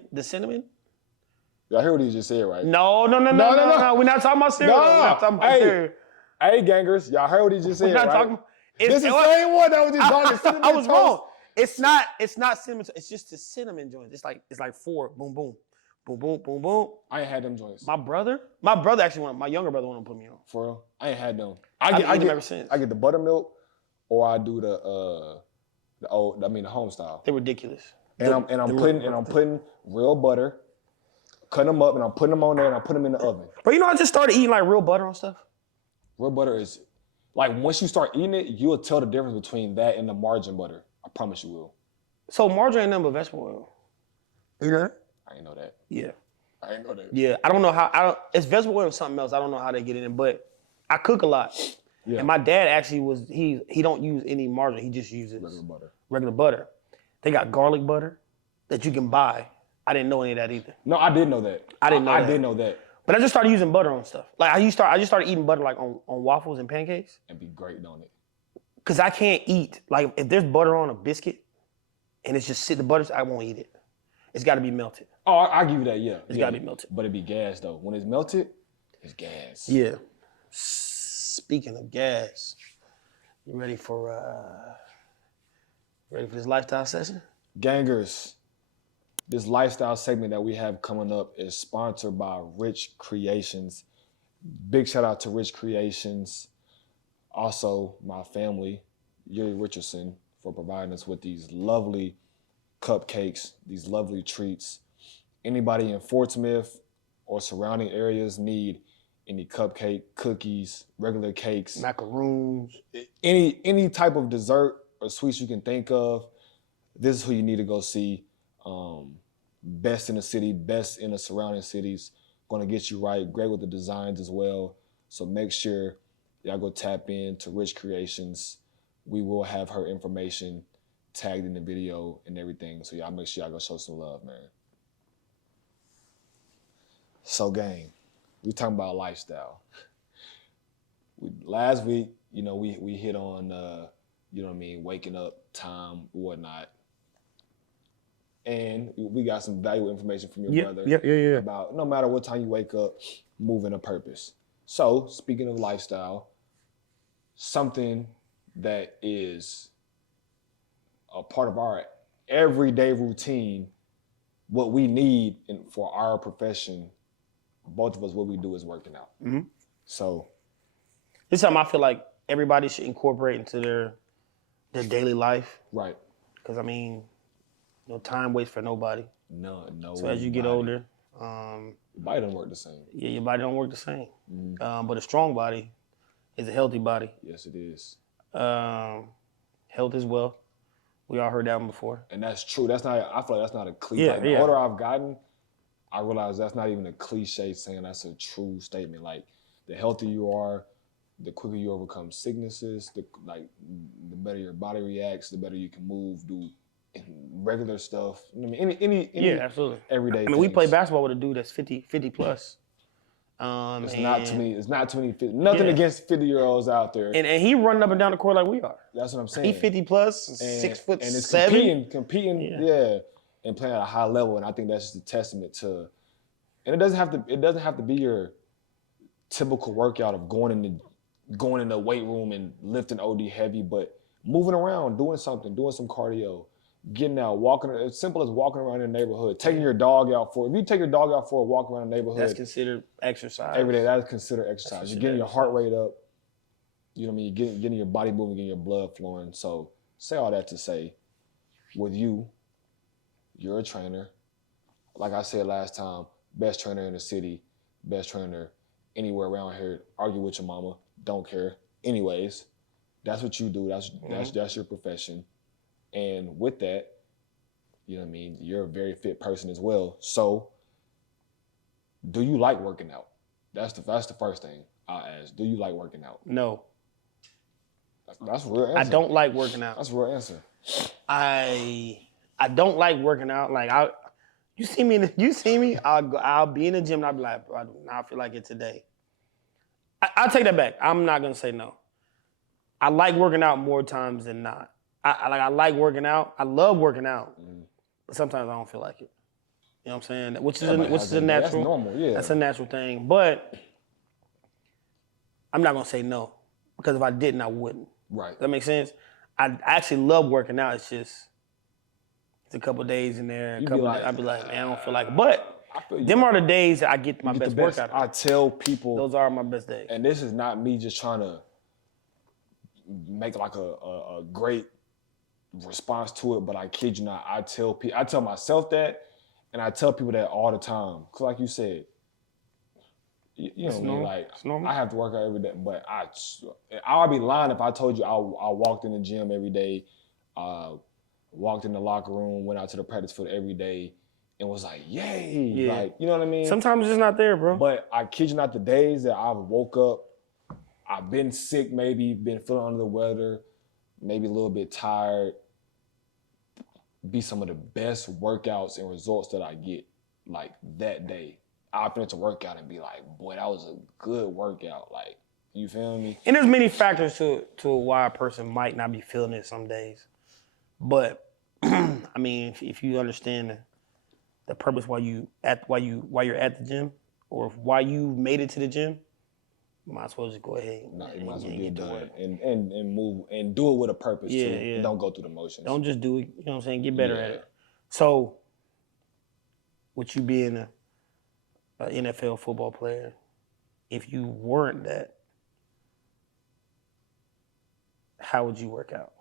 Y'all hear what he just said, right? No. We're not talking about cereal. No. We're not talking about cereal. Hey, gangers, y'all heard what he just said, We're not right? talking. This is the same one that was just on the cinnamon I was toast. wrong. It's not cinnamon. It's just the cinnamon joints. It's like 4. Boom, boom, boom, boom, boom, boom. I ain't had them joints. My brother actually my younger brother wanted to put me on. For real? I ain't had them. I get them ever since. I get the buttermilk, or I do the home style. They're ridiculous. And I'm putting real butter, cutting them up, and I'm putting them on there, and I put them in the oven. But you know, I just started eating like real butter on stuff. Real butter is, like, once you start eating it, you'll tell the difference between that and the margarine butter. I promise you will. So margarine ain't nothing but vegetable oil. You know that? I ain't know that. Yeah. I ain't know that. Yeah, I don't know how. It's vegetable oil or something else. I don't know how they get it in, but I cook a lot. Yeah. And my dad actually he don't use any margarine. He just uses regular butter. They got garlic butter that you can buy. I didn't know any of that either. No, I did know that. I didn't know that. But I just started using butter on stuff. Like I just started eating butter like on waffles and pancakes. It'd be great, don't it? Cause I can't eat, like if there's butter on a biscuit and it's just the butter, I won't eat it. It's gotta be melted. Oh, I give you that, yeah. It's gotta be melted. But it'd be gas though. When it's melted, it's gas. Yeah. Speaking of gas, you ready for this lifestyle session? Gangers, this lifestyle segment that we have coming up is sponsored by Rich Creations. Big shout out to Rich Creations. Also, my family, Yuri Richardson, for providing us with these lovely cupcakes, these lovely treats. Anybody in Fort Smith or surrounding areas need any cupcake, cookies, regular cakes, macaroons, any type of dessert or sweets you can think of, this is who you need to go see. Best in the city, best in the surrounding cities. Going to get you right, great with the designs as well. So make sure y'all go tap in to Rich Creations. We will have her information tagged in the video and everything. So y'all make sure y'all go show some love, man. So, gang, we talking about lifestyle. Last week, you know, we hit on, you know what I mean, waking up time, whatnot. And we got some valuable information from your brother about no matter what time you wake up, moving a purpose. So, speaking of lifestyle, something that is a part of our everyday routine, what we need for our profession, both of us, what we do is working out. Mm-hmm. So, it's something I feel like everybody should incorporate into their daily life. Right. Because, I mean, no time waits for nobody. No. So as you get older, your body don't work the same. Yeah, your body don't work the same. Mm-hmm. But a strong body is a healthy body. Yes, it is. Health is wealth. We all heard that one before. And that's true. I feel like that's not a cliche. Yeah, The older I've gotten, I realize that's not even a cliche saying that's a true statement. Like, the healthier you are, the quicker you overcome sicknesses, the better your body reacts, the better you can move, do regular stuff. I mean, any absolutely. everyday I mean, we play basketball with a dude that's 50 plus. It's not too many. Nothing against 50-year-olds out there. And he running up and down the court like we are. That's what I'm saying. He 50 plus, 6'7". And it's competing, and playing at a high level. And I think that's just a testament to. And it doesn't have to be your typical workout of going in the weight room and lifting OD heavy, but moving around, doing some cardio, getting out, walking, as simple as walking around in the neighborhood, taking your dog out if you take your dog out for a walk around the neighborhood. That's considered exercise. Every day, that's considered exercise. You're getting your heart rate up, you know what I mean? You're getting your body moving, getting your blood flowing. So, say all that to say, with you, you're a trainer. Like I said last time, best trainer in the city, best trainer anywhere around here. Argue with your mama, don't care. Anyways, that's what you do. That's your profession. And with that, you know what I mean, you're a very fit person as well. So, do you like working out? That's the first thing I'll ask. Do you like working out? No. That's a real answer. I don't like working out. That's a real answer. I don't like working out. Like you see me, I'll be in the gym and I'll be like, bro, I do not feel like it today. I'll take that back. I'm not gonna say no. I like working out more times than not. I like working out. I love working out, but sometimes I don't feel like it. You know what I'm saying? Which is a natural. That's normal. Yeah, that's a natural thing. But I'm not gonna say no because if I didn't, I wouldn't. Right. Does that make sense? I actually love working out. It's just a couple of days in there. I'd be like, man, I don't feel like it. But them are the days that I get my best workout. I tell people those are my best days. And this is not me just trying to make like a great response to it, but I kid you not, I tell myself that, and I tell people that all the time. Cause like you said, you know what I mean? Like, I have to work out every day, but I'll be lying if I told you I walked in the gym every day, walked in the locker room, went out to the practice field every day, and was like, yay, like, you know what I mean? Sometimes it's just not there, bro. But I kid you not, the days that I've woke up, I've been sick, maybe been feeling under the weather, maybe a little bit tired, be some of the best workouts and results that I get like that day. I'll finish a workout and be like, boy, that was a good workout. Like, you feel me? And there's many factors to why a person might not be feeling it some days. But I mean, if you understand the purpose why you're at the gym or why you made it to the gym, you might as well just go ahead and get done and move and do it with a purpose too. Yeah. Don't go through the motions. Don't just do it, you know what I'm saying? Get better at it. So, with you being an NFL football player, if you weren't that, how would you work out?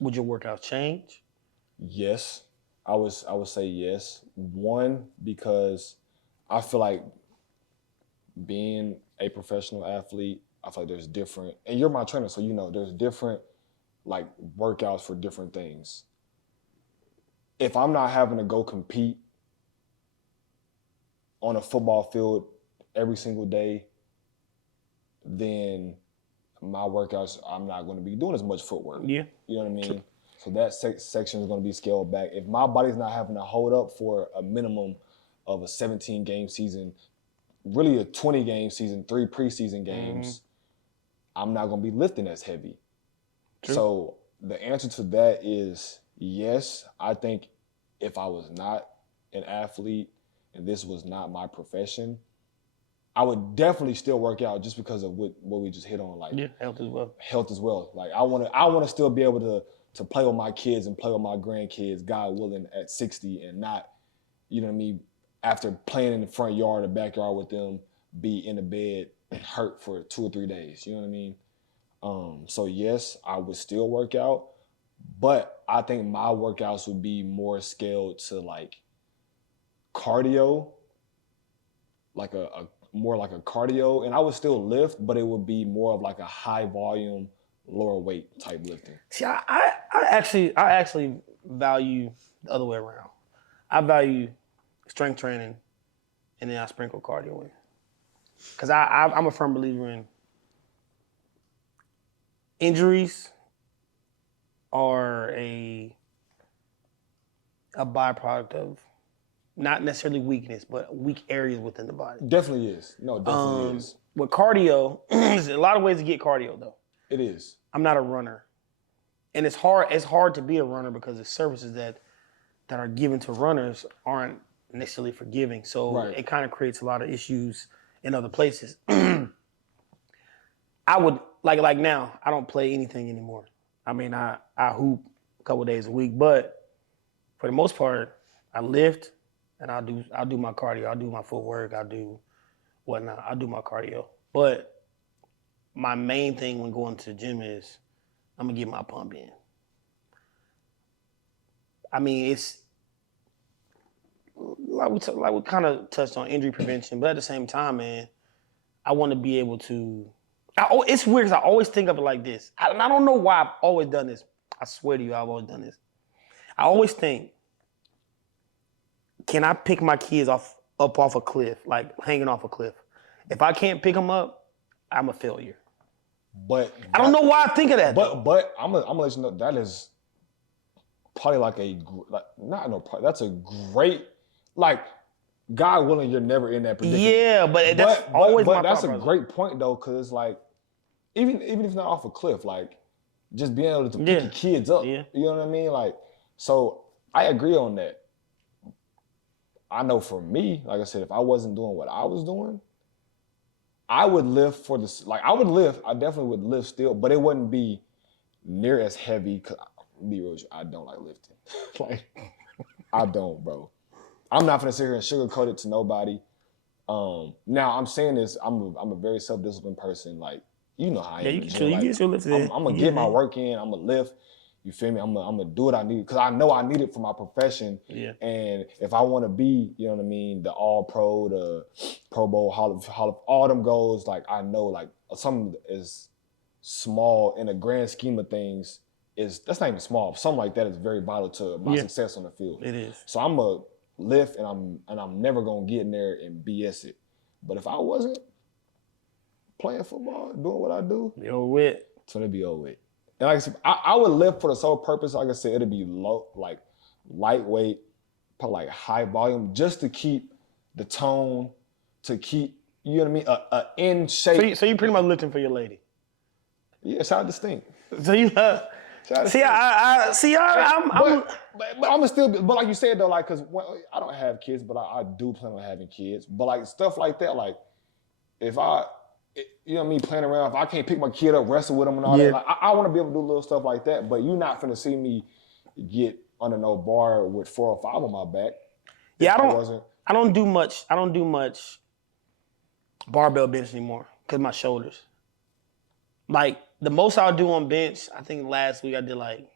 Would your workouts change? Yes, I would say yes. One, because I feel like being a professional athlete, I feel like there's different, and you're my trainer, so you know there's different like workouts for different things. If I'm not having to go compete on a football field every single day, then my workouts, I'm not going to be doing as much footwork. Yeah. You know what I mean? So that section is going to be scaled back. If my body's not having to hold up for a minimum of a 17-game season, really a 20-game season, 3 preseason games, I'm not going to be lifting as heavy. True. So the answer to that is yes. I think if I was not an athlete and this was not my profession, I would definitely still work out just because of what we just hit on, like health as well. Health as well. Like I want to still be able to play with my kids and play with my grandkids, God willing, at 60, and not, you know what I mean, after playing in the front yard or backyard with them, be in the bed and hurt for 2 or 3 days. You know what I mean? So yes, I would still work out, but I think my workouts would be more scaled to like cardio, like more like a cardio, and I would still lift, but it would be more of like a high volume, lower weight type lifting. See, I actually value the other way around. I value strength training, and then I sprinkle cardio in. Because I'm a firm believer in injuries are a byproduct of not necessarily weakness, but weak areas within the body. Definitely is. No, definitely is. With cardio, there's a lot of ways to get cardio though. It is. I'm not a runner. And it's hard to be a runner because the services that are given to runners aren't necessarily forgiving. So It kind of creates a lot of issues in other places. I would like now, I don't play anything anymore. I mean, I hoop a couple days a week, but for the most part, I lift and I'll do my cardio. I'll do my footwork. I'll do whatnot. I'll do my cardio. But my main thing when going to the gym is I'm gonna get my pump in. I mean, it's like we kind of touched on injury prevention, but at the same time, man, I want to be able to. It's weird because I always think of it like this. I don't know why I've always done this. I swear to you, I've always done this. I always think, can I pick my kids up off a cliff, like hanging off a cliff? If I can't pick them up, I'm a failure. But I don't know why I think of that. But I'm gonna let you know that is probably that's a great, like, God willing, you're never in that predicament. Yeah, but that's always my that's a problem. great point though, because it's like even if it's not off a cliff, like just being able to pick your kids up. Yeah. You know what I mean? Like, so I agree on that. I know for me, like I said, if I wasn't doing what I was doing, I would lift for this. Like I would lift. I definitely would lift still, but it wouldn't be near as heavy. Cause be real with you, I don't like lifting. Like I don't, bro. I'm not gonna sit here and sugarcoat it to nobody. Now I'm saying this. I'm a very self-disciplined person. Like you know how I am. You get your lift in. I'm gonna get my work in. I'm gonna lift. You feel me? I'm gonna do what I need because I know I need it for my profession. Yeah. And if I want to be, you know what I mean, the All Pro, the Pro Bowl, Hall of all them goals, like I know, like something is small in the grand scheme of things that's not even small. Something like that is very vital to my success on the field. It is. So I'm a lift, and I'm never gonna get in there and BS it. But if I wasn't playing football, doing what I do, Be over with. so it'd be over with. And like I said, I would lift for the sole purpose, like I said, it'd be low, like lightweight, probably like high volume, just to keep the tone, to keep, you know what I mean, in shape. So you pretty much lifting for your lady. Yeah, shout out to Stink. So you But I'm still, but like you said though, like, cause I don't have kids, but I do plan on having kids. But like stuff like that, like if you know what I mean, playing around, if I can't pick my kid up, wrestle with him and all that, like I want to be able to do little stuff like that. But you're not finna see me get under no bar with 4 or 5 on my back. Yeah, I don't do much barbell bench anymore because my shoulders. Like the most I'll do on bench, I think last week I did like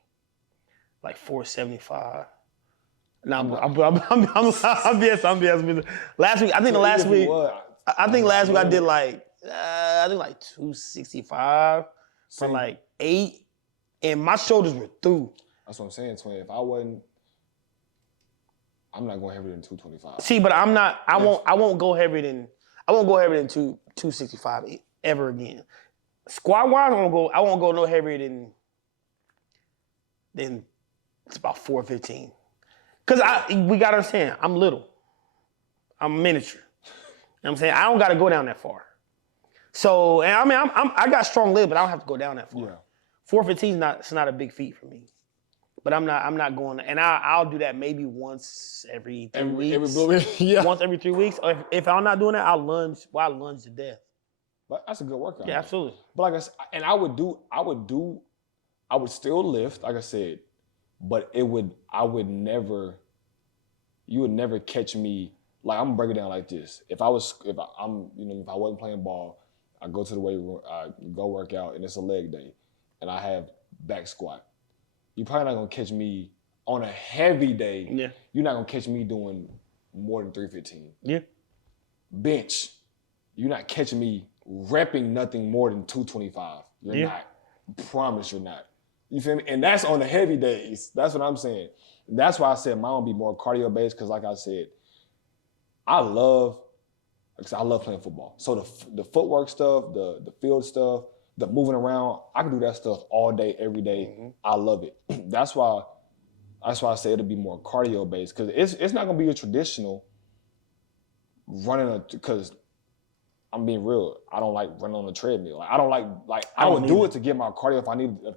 475. Now I'm BS. Last week, I think last week I did like 265 for like 8, and my shoulders were through. That's what I'm saying, Twin. If I wasn't, I'm not going heavier than 225. See, but I'm not. I won't go heavier than 265 ever again. Squat wise, I won't go no heavier than It's about 4:15. Because we got to understand, I'm little. I'm miniature. You know what I'm saying? I don't got to go down that far. So, and I mean, I got strong legs, but I don't have to go down that far. Yeah. 4:15 it's not a big feat for me. But I'm not going, and I'll do that maybe once every 3 weeks. Yeah. Once every 3 weeks. Or if I'm not doing that, I'll lunge. Well, I lunge to death. But that's a good workout. Yeah, absolutely. But like I said, and I would still lift, like I said, but you would never catch me, like I'm gonna break it down like this. If I wasn't playing ball, I go to the weight room, I go work out, and it's a leg day, and I have back squat. You're probably not gonna catch me on a heavy day. Yeah. You're not gonna catch me doing more than 315. Yeah. Bench, you're not catching me repping nothing more than 225. You're not. Promise you're not. You feel me? And that's on the heavy days. That's what I'm saying. That's why I said mine will be more cardio based, because like I said, I love playing football. So the footwork stuff, the field stuff, the moving around, I can do that stuff all day, every day. Mm-hmm. I love it. That's why I say it'll be more cardio based, because it's not gonna be a traditional running, because I'm being real. I don't like running on the treadmill. Like, I don't like I would do it to get my cardio if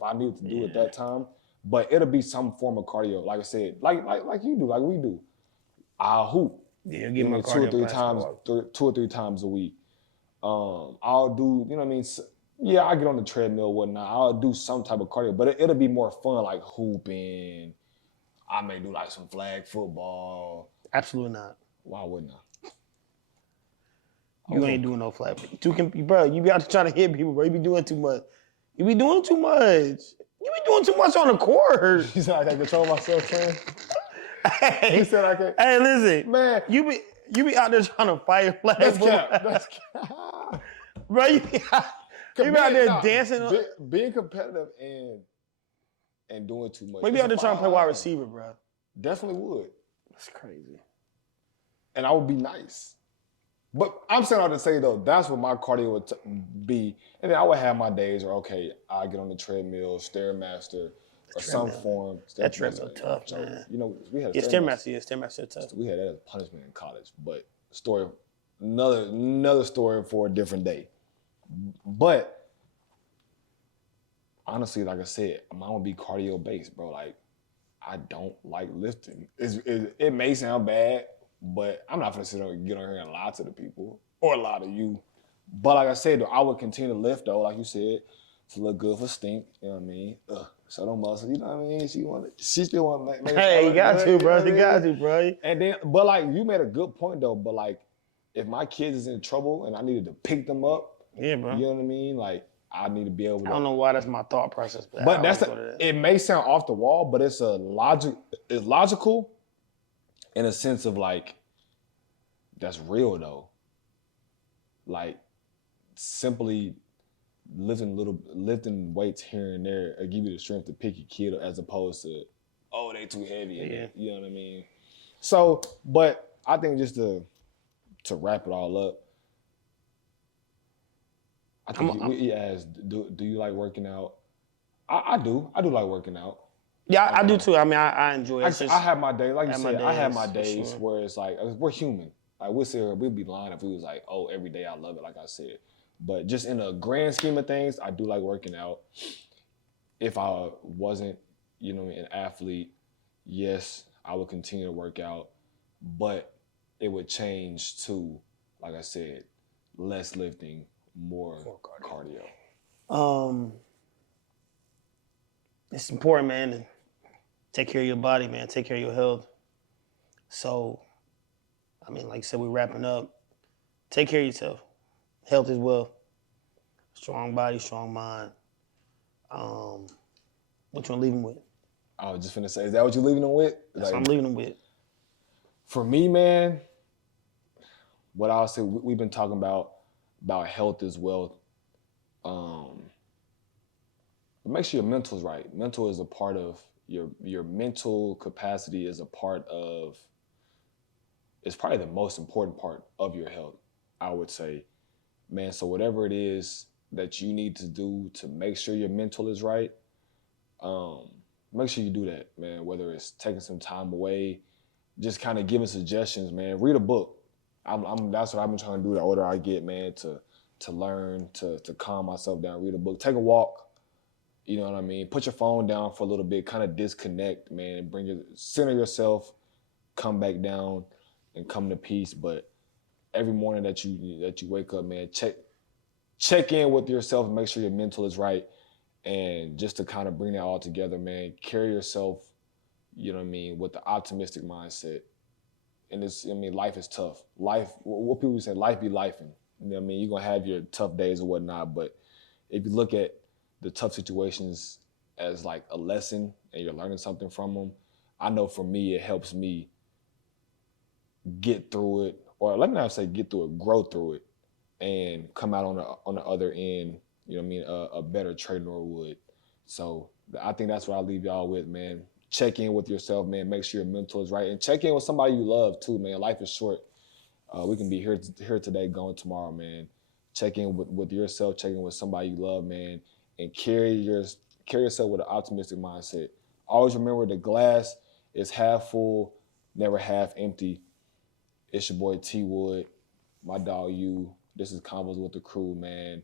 I needed to do it that time. But it'll be some form of cardio. Like I said, like you do, like we do. I'll hoop. Yeah, get my cardio 2 or 3 times a week. I'll do, you know what I mean? Yeah, I get on the treadmill, whatnot. I'll do some type of cardio, but it'll be more fun, like hooping. I may do like some flag football. Absolutely not. Why wouldn't I? You ain't doing no flag. Bro, you be out there trying to hit people, bro. You be doing too much. You be doing too much. You be doing too much on the court. You said I can control myself, man. Hey, he said I can. Hey, listen, man. You be out there trying to fight flag. That's cap. Bro, you be out there dancing. Being competitive and doing too much. Maybe out there trying to play wide receiver, bro. Definitely would. That's crazy. And I would be nice. But I'm saying all to say, though, that's what my cardio would be. And then I would have my days where, okay, I get on the treadmill, Stairmaster, or some form. That treadmill tough, man. You know, we had a Stairmaster tough. We had that as punishment in college. But another story for a different day. But honestly, like I said, mine would be cardio based, bro. Like, I don't like lifting. It may sound bad, but I'm not gonna sit and get on here and lie to the people or lie to you. But like I said, though, I would continue to lift, though, like you said, to look good for Stink. You know what I mean? So them muscles, you know what I mean? She still want to make. Hey, you got to, bro. You got to, bro. And then, but like you made a good point though. But like, if my kids is in trouble and I needed to pick them up, yeah, bro. You know what I mean? Like, I need to be able to. I don't know why that's my thought process, but it may sound off the wall, but it's logical in a sense of like, that's real though. Like, simply lifting weights here and there will give you the strength to pick your kid up, as opposed to, oh, they too heavy. Yeah. You know what I mean? So, but I think just to wrap it all up, I think he asked, do you like working out? I do. I do like working out. Yeah, I do too. I mean, I enjoy it. I have my days. Like you said, I have my days where it's like, we're human. Like, we'd be lying if we was like, oh, every day I love it, like I said. But just in the grand scheme of things, I do like working out. If I wasn't, an athlete, yes, I would continue to work out. But it would change to, like I said, less lifting, more cardio. It's important, man, to take care of your body, man. Take care of your health. So, I mean, like I said, we're wrapping up. Take care of yourself. Health is wealth. Strong body, strong mind. What you want to leave them with? I was just finna say, is that what you're leaving them with? That's what I'm leaving them with. For me, man, what I'll say, we've been talking about health as well. But make sure your mental's right. Mental is a part of your mental capacity is a part of, it's probably the most important part of your health, I would say. Man, so whatever it is that you need to do to make sure your mental is right, make sure you do that, man. Whether it's taking some time away, just kind of giving suggestions, man. Read a book. That's what I've been trying to do the older I get, man, to learn, to calm myself down, read a book, take a walk. You know what I mean? Put your phone down for a little bit, kind of disconnect, man. Center yourself, come back down, and come to peace. But every morning that you wake up, man, check in with yourself, make sure your mental is right, and just to kind of bring that all together, man. Carry yourself, you know what I mean, with the optimistic mindset. And life is tough. Life, what people say, life be lifing. You know what I mean? You're gonna have your tough days or whatnot, but if you look at the tough situations as like a lesson and you're learning something from them, I know for me, it helps me get through it, or let me not say get through it, grow through it, and come out on the other end, you know what I mean, a better trader would. So I think that's what I'll leave y'all with, man. Check in with yourself, man. Make sure your mental is right, and check in with somebody you love too, man. Life is short. We can be here today, going tomorrow, man. Check in with yourself. Check in with somebody you love, man, and carry yourself with an optimistic mindset. Always remember the glass is half full, never half empty. It's your boy T Wood, my dog you. This is Convos with the Crew, man.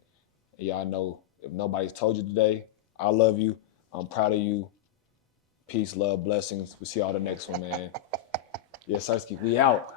And y'all know, if nobody's told you today, I love you. I'm proud of you. Peace, love, blessings. We'll see y'all the next one, man. Yeah, Sarsky, we out.